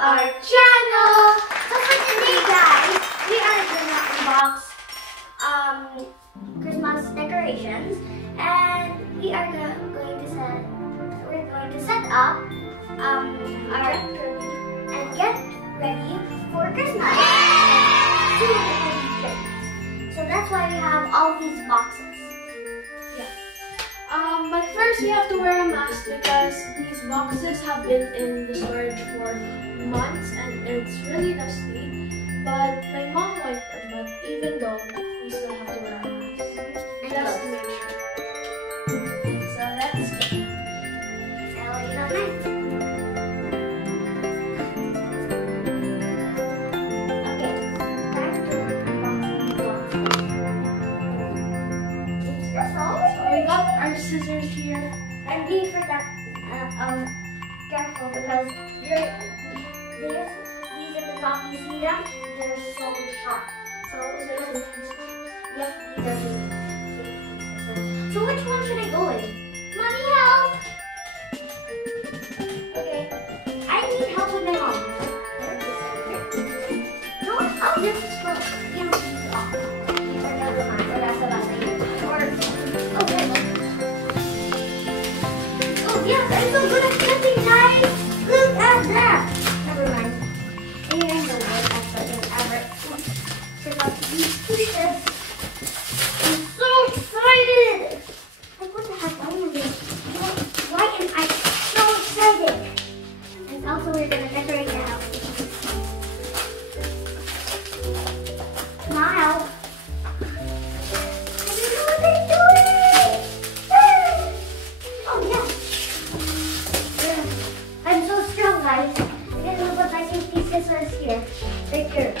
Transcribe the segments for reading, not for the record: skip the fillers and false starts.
our channel! So for today guys, we are gonna unbox Christmas decorations and we're going to set up our and get ready for Christmas. So that's why we have all these boxes. But first we have to wear a mask because these boxes have been in the storage for months and it's really dusty. But my mom wiped them, but even though, we still have to wear a mask. Just to make sure. So let's go. We got our scissors here. And be for that careful because these at the top, you see them? They're so sharp. So these are so which one should I go with? Mommy, help! Okay. I need help with my mom. No, I'll just these off. These are never mind. Or that's the last I use. Yes, I'm so good at cutting, guys! Look at that! Never mind. Maybe I know what I'm cutting ever. Forgot these pieces. I'm so excited! Like, what the heck? Why am I so excited? And also, we're gonna decorate the house. Smile! I don't know what I'm doing! Oh, yeah. I'm so strong, guys. I can put my safety scissors here. Right here.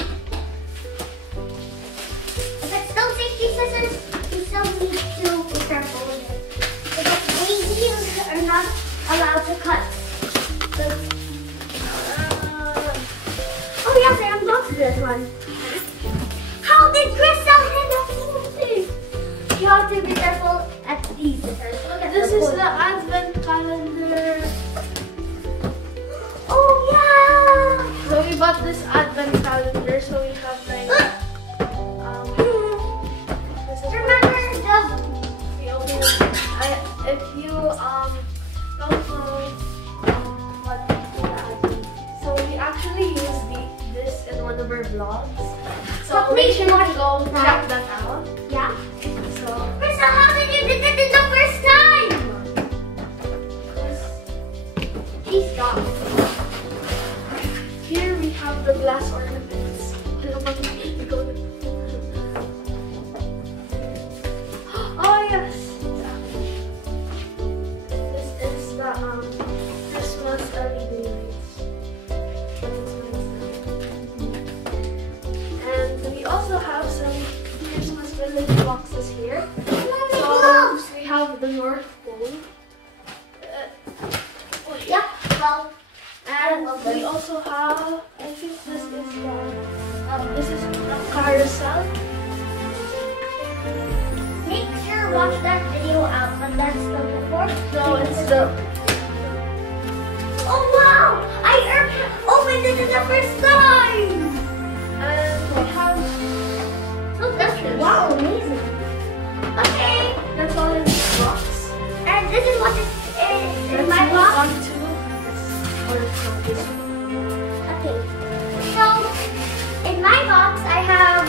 If it's still safety scissors, you still need to be careful with it. Because babies are not allowed to cut. Oh yes, I unboxed this one. How did Cristelle handle this? You have to be careful at these scissors. Look at this is the advent calendar. Oh yeah! So we bought this advent calendar, so we have like this is remember we open it. If you don't know what the advent, so we actually used this in one of our vlogs. So make sure to go check that out. Yeah. So Cristelle, how did you do that the first time? She's strong. Here we have the glass ornaments. Oh yes! This is the Christmas LED lights. And we also have some Christmas village boxes here. So we have the North Pole. Yeah, well, And we also have, I think this is the carousel. make sure watch that video out, but that's the before. No, it's the. Oh wow! I opened it the first time! And we have. Look, that's wow, amazing. Okay. That's all in this box. And this is what is in my box. Okay. So in my box I have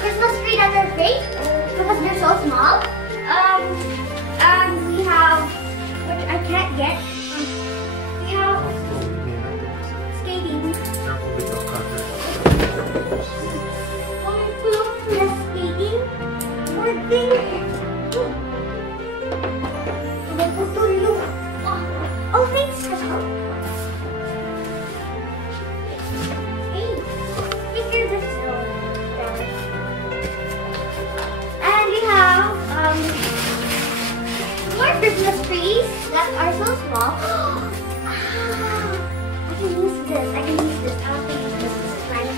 Christmas tree that are fake because they're so small. And we have which I can't get. We have skating. Less skating. More things. Oh, thanks, Cristelle. And we have more Christmas trees that are so small. I can use this. I don't think use this. This is nice.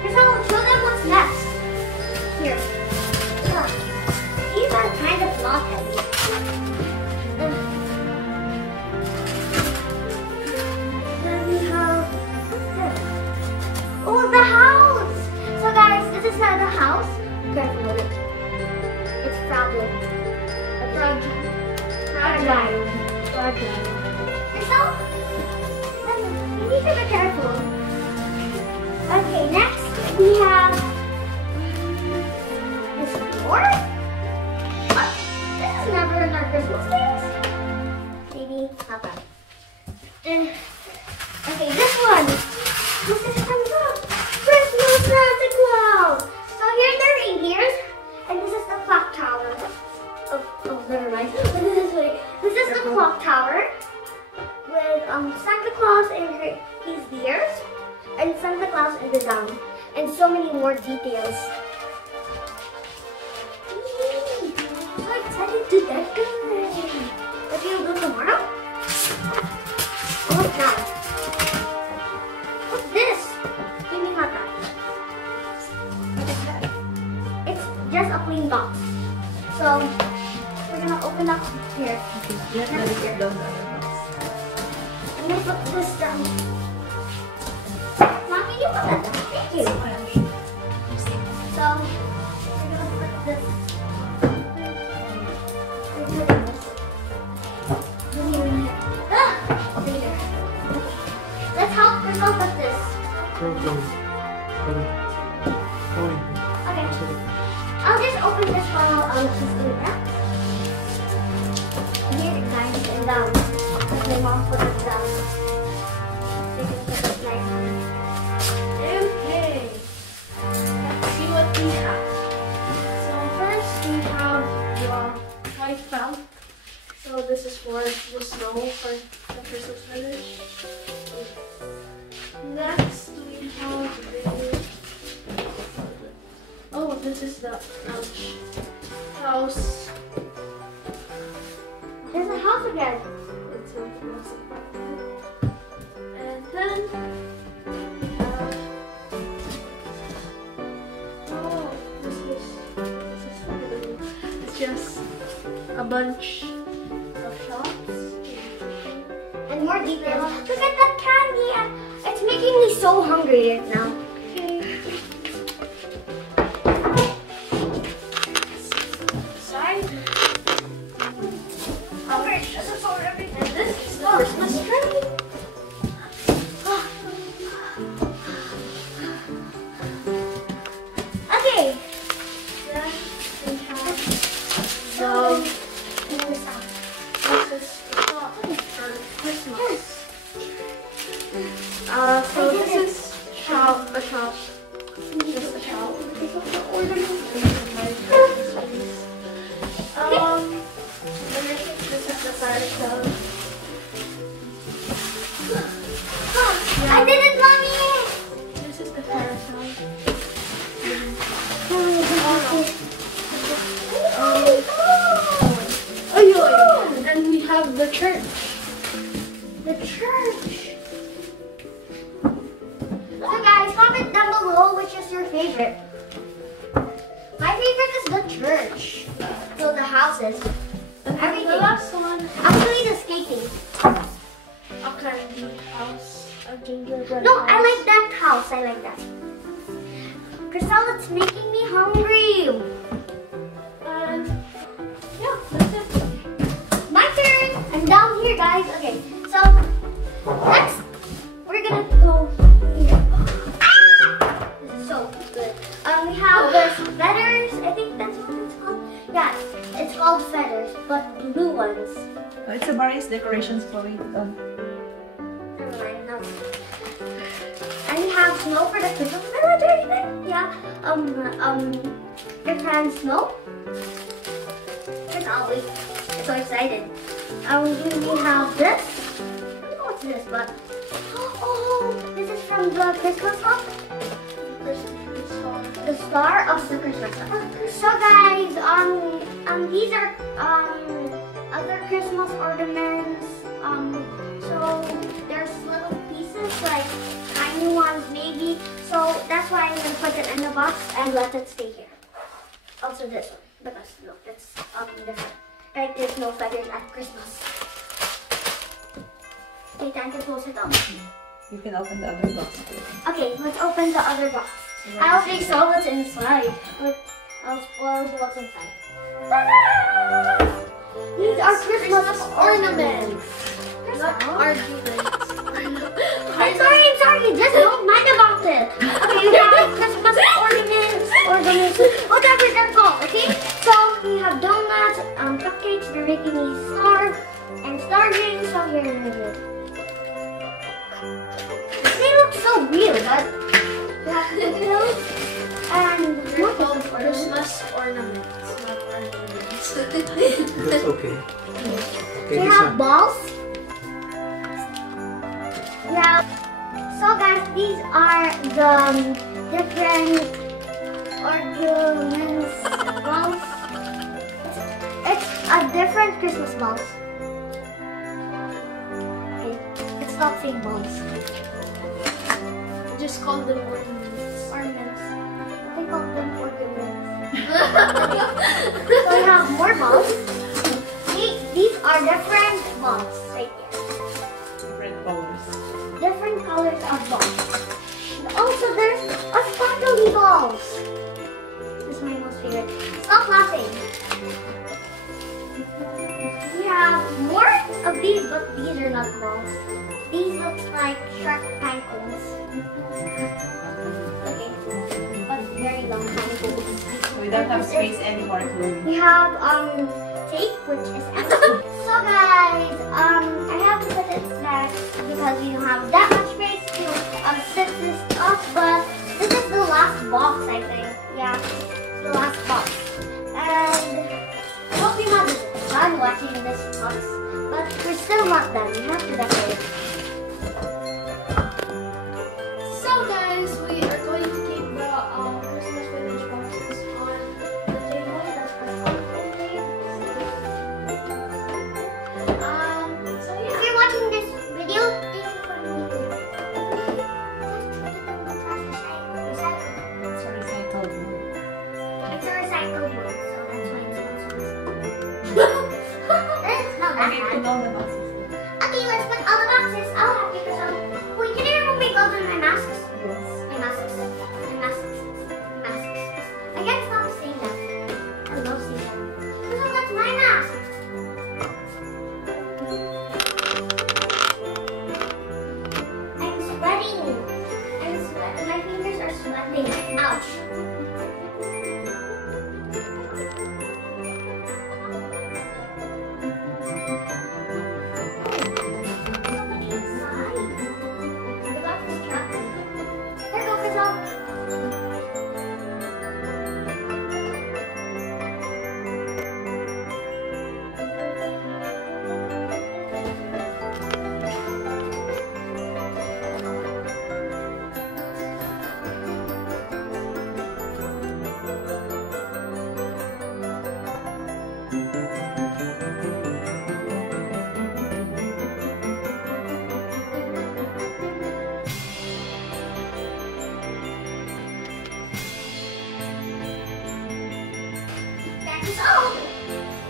Cristelle, show them what's next. Here. Look. These are kind of not heavy. Then fragile. Cristelle, you need to be careful. Okay, next we have this floor. What? This is never in our Christmas games. Maybe not that. Okay, this one. This is from the Christmas Santa Claus. So here's the reindeers, and this is the clock tower. Oh, never mind. This way. This is the clock tower with Santa Claus and his ears, and Santa Claus in the down, and so many more details. Yay! So excited to decorate. What do you do tomorrow? What now? What's this? Give me hot dog. What is that? It's just a plain box. So we're gonna open up here. Yeah, let it get down the other box. I'm gonna put this down. Mommy, you put that down. Thank you. So we're gonna put this. We're putting this. Over here. Let's help Cristelle put this. Okay. I'll just open this while she's doing that. Here it guys and down. Because my mom put it down. So you can put it nicely. Okay. Let's see what we have. So first we have the white felt. So this is for the snow for the Christmas village. Next we have this. Oh, this is the house. There's a house again. It's a house. And then we have. Oh, this is it's just a bunch of shops. And more details. Look at that candy. It's making me so hungry right now. Side. And this is the Christmas tree. Okay. Then we have So, this is the shop for Christmas. So this is a shop. Just a shop. And I think this is the carousel. I did it, Mommy! This is the carousel. And we have the church. The church. So guys, comment down below which is your favorite. My favorite is the church. So the houses. And Everything. the last one, Actually the skating. a candy house, a gingerbread No, house. I like that house. I like that. Cristelle, it's making me hungry. And yeah, that's it. My turn. I'm down here, guys. Okay, so next we're gonna go here. Ah! This is so good. We have this feathers. I think that's what it's called. Yeah, it's called feathers, but blue ones. It's a various decorations for it. Never mind, no. And we have snow for the Christmas village or anything. Yeah. Different snow. Cristelle, wait. I'm so excited. We have this. I don't know what's this, but oh, this is from the Christmas song. The star of the Christmas song. So guys, these are other Christmas ornaments. So there's little pieces like tiny ones maybe. So that's why I'm gonna put it in the box and let it stay here. Also this one, because look, it's different. Right, there's no feathers at Christmas. Okay, time to close it up. You can open the other box too. Okay, let's open the other box. I already saw what's inside, but I'll spoil what's inside. Ta-da! These are Christmas ornaments. Arguments. I'm sorry. Just don't mind about it. Okay, we have Christmas ornaments, whatever they're called, okay? So we have donuts, cupcakes, they're making me star, and star rings. So here. They look so weird, but we have those and They're called Christmas ornaments, not ornaments. That's okay. we have balls. Yeah. So guys, these are the different ornaments balls. It's a different Christmas balls. Okay, it's not same balls. Just call them ornaments. Ornaments. They call them ornaments. So we have more balls. These are different balls right here. Different colors. Different colors of balls. And also there's a sparkly balls. This is my most favorite. Stop laughing. We have more of these, but these are not balls. These look like shark pine cones. Okay, but very long pine cones. We don't have space anymore, Chloe. We have tape, which is empty. So guys, I have to put it back because we don't have that much space to set this up. But this is the last box, I think. Yeah, the last box. And I hope you're not done watching this box, but we're still not done. We have to decorate. So guys, we are going to keep the Christmas village boxes on the table. That's our fun table. So If yeah. you're watching this video, thank you for recycling. It's a recycled one. It's a recycled one, so that's why it's not so recycled. It's not that Okay, bad. put all the boxes. Okay, let's put all the boxes. I'll have because wait, can you remove makeup and my masks? Yes. My masks. My masks. Masks. I can't stop saying that. I love saying that. So that's my mask. I'm sweating. My fingers are sweating. Ouch. Somebody inside. I got distracted. Here you go, Cristelle. That's all.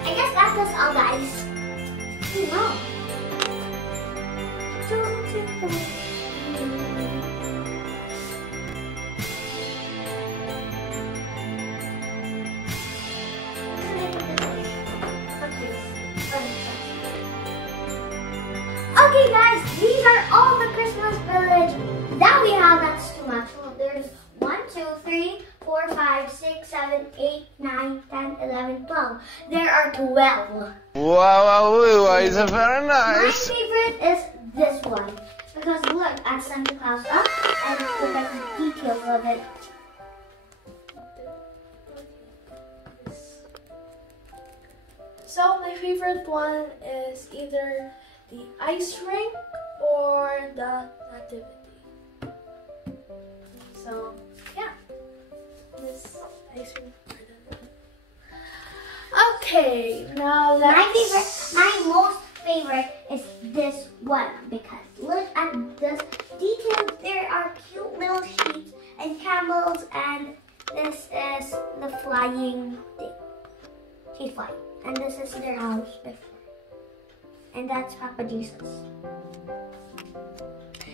I guess that's all, guys. Wow. Okay, guys, these are all the Christmas village that we have. That's too much. Well, there's 1, 2, 3, 4, 5, 6, 7, 8, 9, 10, 11, 12. There are 12. Wow, it's very My nice. favorite is this one because look at Santa Claus up and look at the details of it. So my favorite one is either the ice rink or the nativity. So yeah, this ice rink. Okay, now let's. My most favorite is this one because look at this details. There are cute little sheets and camels, and this is the flying thing. She's flying, and this is their house before, and that's Papa Jesus.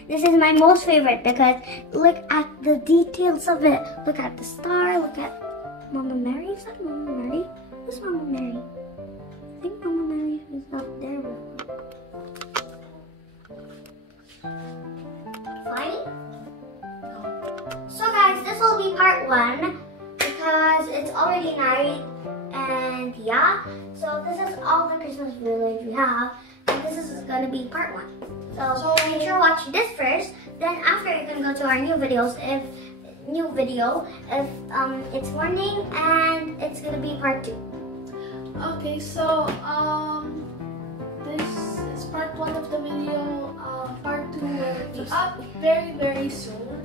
This is my most favorite because look at the details of it. Look at the star. Look at Mama Mary. Is that Mama Mary? Who's Mama Mary? I think Mama Mary is not there. part 1 because it's already night, and yeah. So this is all the Christmas village we have, and this is gonna be part 1. So make sure to watch this first. Then after you can go to our new video if it's morning, and it's gonna be part 2. Okay, so this is part 1 of the video. Part 2 will be up very soon.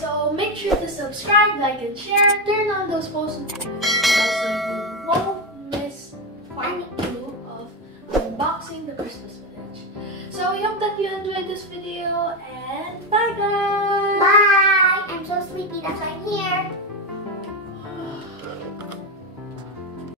So make sure to subscribe, like, and share. Turn on those post notifications so you won't miss part 2 of unboxing the Christmas village. So we hope that you enjoyed this video, and bye guys! Bye! I'm so sleepy, that's why I'm here.